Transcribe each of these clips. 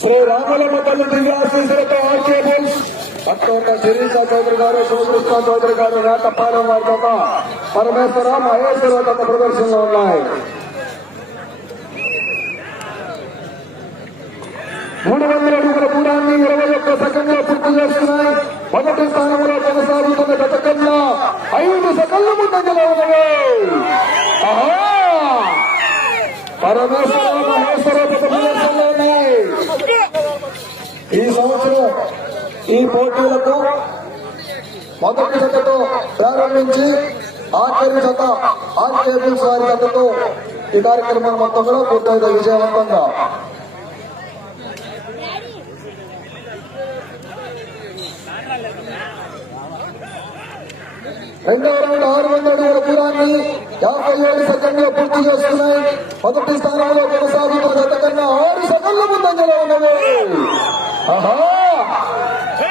శ్రీ రామలమ్మ తల్లి దివ్యాశీసులతో RK bulls Attota Sirisha Chowdary గారు, శివకృష్ణ చౌదరి గారు, రాటపాలెం వారి తప్ప పరమేశ్వర మహేశ్వర తప్ప ప్రదర్శనలో ఉన్నాయి. 300 అడుగుల దూరాన్ని 21 సెకండ్లో పూర్తి చేస్తున్నాయి. మొదటి స్థానంలో కొనసాగుతున్న గత కన్నా 5 సెకండ్ల ముందంజలో ఉన్నవి. పరమేశ్వర మహేశ్వర తప్ప ప్రదర్శనలో ఉన్నాయి. ఈ సంవత్సరం ఈ పోటీలకు మొదటి జతతో ప్రారంభించి ఆఖరి జత ఆర్కే బుల్స్ వారి జతతో ఈ కార్యక్రమం మొత్తం కూడా పూర్తయిన విజయవంతంగా. రెండవ రౌండ్ 600 అడుగుల దూరాన్ని 57 సెకండ్లో పూర్తి చేస్తున్నాయి. మొదటి స్థానంలో కొనసాగుతున్న గత కన్నా 6 సెకండ్ల ముందంజలో ఉన్నది.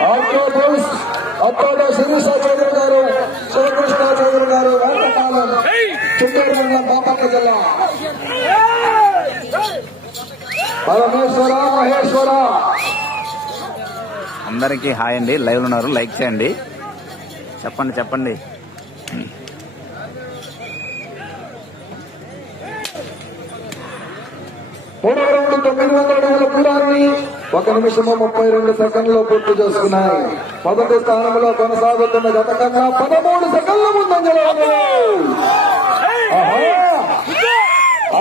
ఆర్కే బుల్స్ అత్తోట శిరీష చౌదరి గారు, శివకృష్ణ చౌదరి గారు, రాటపాలెం, చిత్తూరు మండలం, బాపట్ల జిల్లా. పరమేశ్వర మహేశ్వర అందరికీ హాయ్ అండి. లైవ్ ఉన్నారు, లైక్ చేయండి. చెప్పండి. మూడవ రౌండ్ 900 అడుగుల దూరాన్ని 1 నిమిషము 32 సెకండ్లో పూర్తి చేసుకున్నాయి. మొదటి స్థానంలో కొనసాగుతున్న గత కన్నా 13 సెకండ్ల ముందంజలో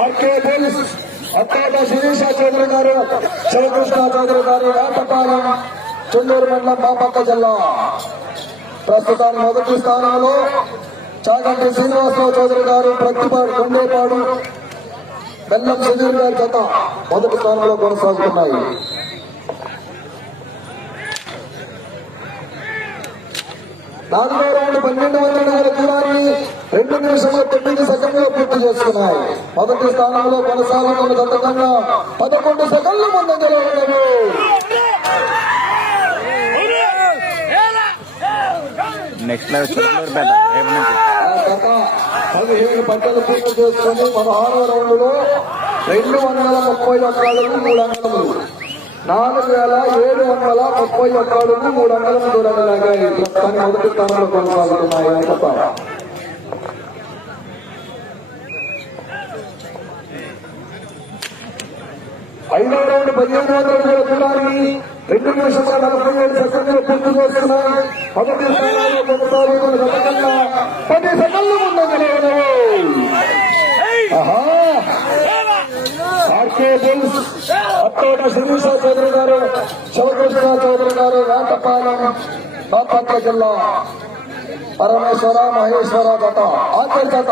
ఆర్కే బుల్స్ అత్తోట శిరీష చౌదరి గారు, శివకృష్ణ చౌదరి గారు, రాటపాలెం, చిత్తూరు మండలం, బాపట్ల జిల్లా. ప్రస్తుతానికి మొదటి స్థానంలో చాగంటి శ్రీనివాసరావు చౌదరి గారు, ప్రతిపాడు, కొండేపాడు, బెల్లం సుధీర్ గారి జత మొదటి స్థానంలో కొనసాగుతున్నాయి. నాలుగో రౌండ్ 1200 అడుగుల దూరాన్ని 2 నిమిషముల 9 సెకండ్లో పూర్తి చేస్తున్నాయి. మొదటి స్థానంలో కొనసాగుతున్న గత కన్నా 11 సెకండ్ల ముందంజలో ఉన్నది. నెక్స్ట్ లైవ్ 15 పంటలు పూర్తి చేసుకుని 16వ రౌండ్ లో 231 అడుగులు 3 అంగుళములు, 4731 అడుగులు 3 అంగుళములు దూరంగా లాగాయి. ప్రస్తుతానికి మొదటి స్థానంలో కొనసాగుతున్నాయి. ఐదవ రౌండ్ 1500 అడుగుల దూరాన్ని 2 నిమిషముల 47 సెకండ్లు పూర్తి చేస్తున్నాయి. మొదటి స్థానంలో కొనసాగుతున్న గత కన్నా 10 సెకండ్లు ముందంజలో ఉన్నవి. ఆర్కే బుల్స్ అత్తోట శిరీష చౌదరి గారు, శివకృష్ణ చౌదరి గారు, రాటపాలెం, బాపట్ల జిల్లా. పరమేశ్వర మహేశ్వర జత ఆఖరి జత.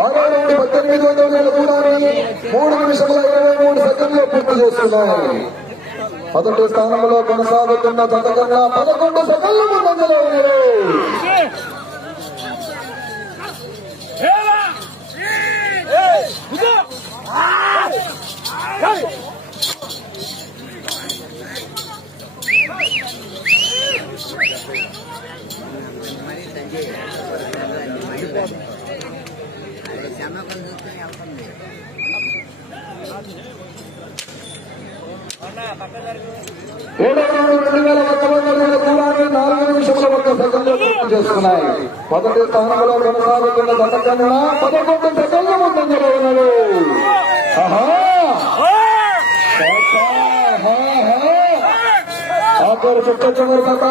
ఆరో రౌండ్ 1800 అడుగుల దూరాన్ని 3 నిమిషముల 23 సెకండ్లో పూర్తి చేస్తున్నాయి. మొదటి స్థానంలో కొనసాగుతున్న గత కన్నా 11 సెకండ్ల ముందంజలో ఉన్నారు. ఏడవ రౌండ్ 2100 అడుగుల దూరాన్ని 4 నిమిషముల 1 సెకండ్లో పూర్తి చేస్తున్నాయి. మొదటి స్థానంలో కొనసాగుతున్న గత కన్నా 11 సెకండ్ల ముందంజలో ఉన్నారు. ఆఖరు చుట్ట చివరి జత.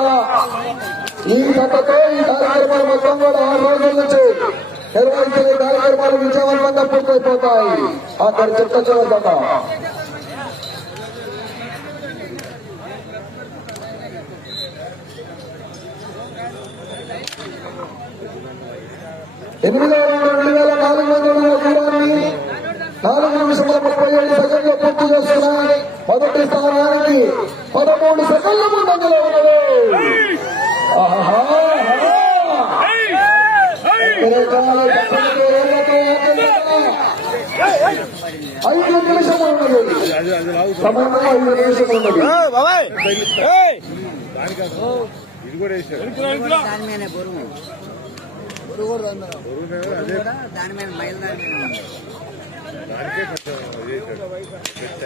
ఈ జతతో ఈ కార్యక్రమాలు మొత్తం కూడా 6 రోజుల నుంచి నిర్వహించే కార్యక్రమాలు విజయవంతంగా పూర్తయిపోతాయి. ఆఖరి చుట్ట చివరి జత. ఎనిమిదవ రౌండ్ 2400 అడుగుల దూరాన్ని 4 నిమిషముల 37 సెకండ్లో పూర్తి చేస్తున్నాయి. మొదటి స్థానానికి 13 సెకండ్ల ముందంజలో ఉన్నది. 5 నిమిషములు ఉన్నది. సమయంలో 5 నిమిషములు ఉన్నది. ఇది కూడా వేసారు దాని మీద బరువు దాని మీద మైల్ దాని మీద ఉంది. దానికే కొంచెం వేసాడు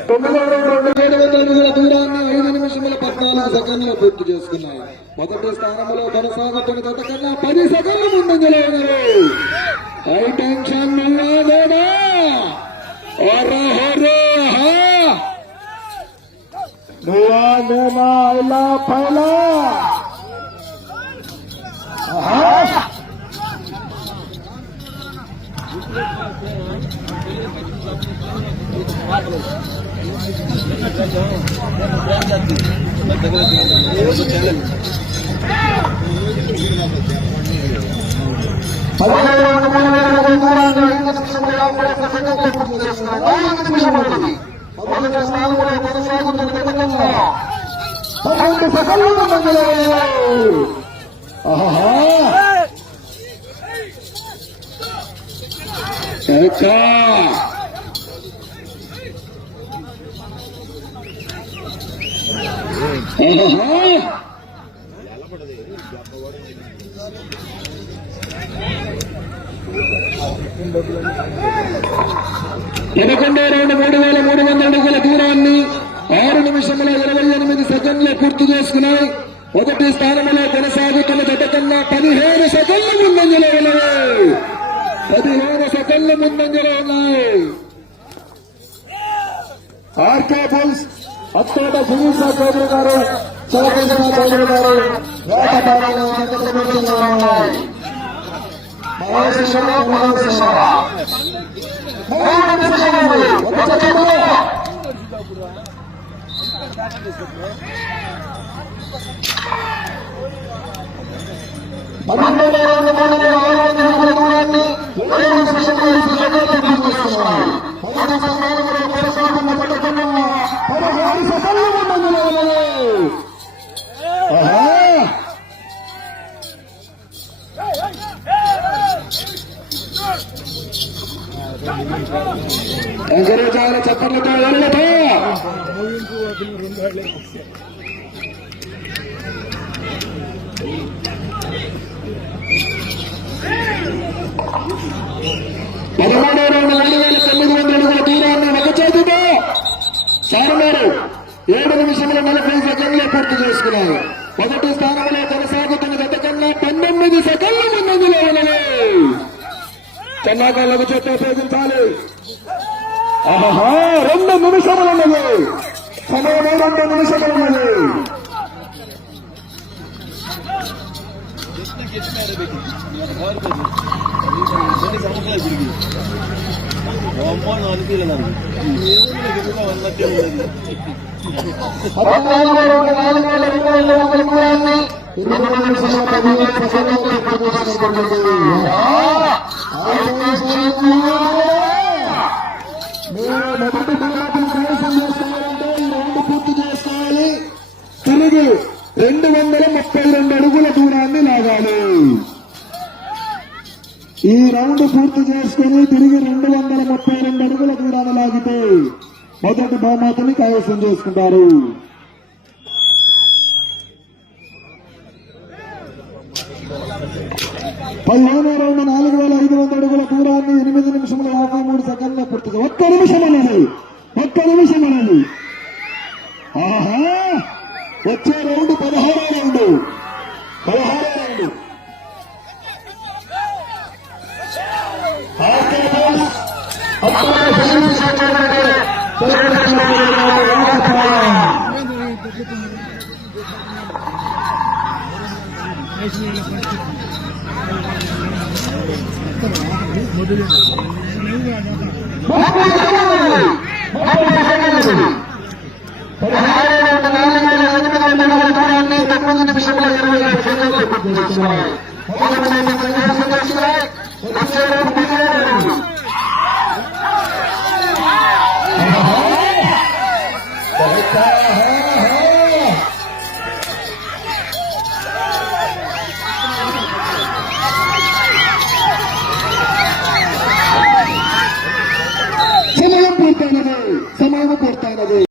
తొమ్మిదవ రౌండ్ 700 అడుగుల దూరాన్ని 5 నిమిషముల 14 సెకండ్లు పూర్తి చేసుకున్నాయి. మొదటి స్థానంలో కొనసాగుతున్న జత కన్నా 10 సెకండ్లు ముందంజలో ఉన్నారు. హై టెన్షన్ లేదా ఇలా పైలా పదకొండవ రౌండ్ 3300 అడుగుల దూరాన్ని 6 నిమిషముల 28 సెకండ్లు పూర్తి చేసుకున్నాయి. మొదటి స్థానంలో కొనసాగుతున్న జత కన్నా 15 సెకండ్ల ముందంజలో ఉన్నాయి. 15 సెకండ్ల ముందంజలో ఉన్నాయి. ఆర్కే బుల్స్ అత్తోట సునీషా చౌదరి గారు, శివకృష్ణ చౌదరి గారు వేటపాలలో ఉన్నాయి. ఎంకరేజ్ చప్పట్లతో వెళ్ళతో పదమూడవ రౌండ్ 4900 అడుగుల దూరాన్ని ఒక చేతితో సారమారు 7 నిమిషముల 40 సెకండ్లు పూర్తి చేసుకున్నారు. మొదటి స్థానంలో కొనసాగుతున్న జత కన్నా 19 సెకండ్ల ముందంజలో ఉన్నది. చెన్నాకాళ్ళకు చేత ఉపయోగించాలి. 2 నిమిషములు ఉన్నది. సమయం 2 నిమిషములు ఉన్నది. పూర్తి చేసుకోవాలి. తిరిగి 232 అడుగుల దూరాన్ని లాగాలి. ఈ రౌండ్ పూర్తి చేసుకుని తిరిగి 232 అడుగుల దూరాన్ని లాగితే మొదటి బహుమతిని కైవసం చేసుకుంటారు. పదిహేనో రౌండ్ 4500 అడుగుల దూరాన్ని 8 నిమిషముల 53 సెకండ్ల పూర్తిగా 1 నిమిషం అనేది. ఆహా, వచ్చే రౌండ్ 16వ రౌండ్. సమయం పూర్తయినది.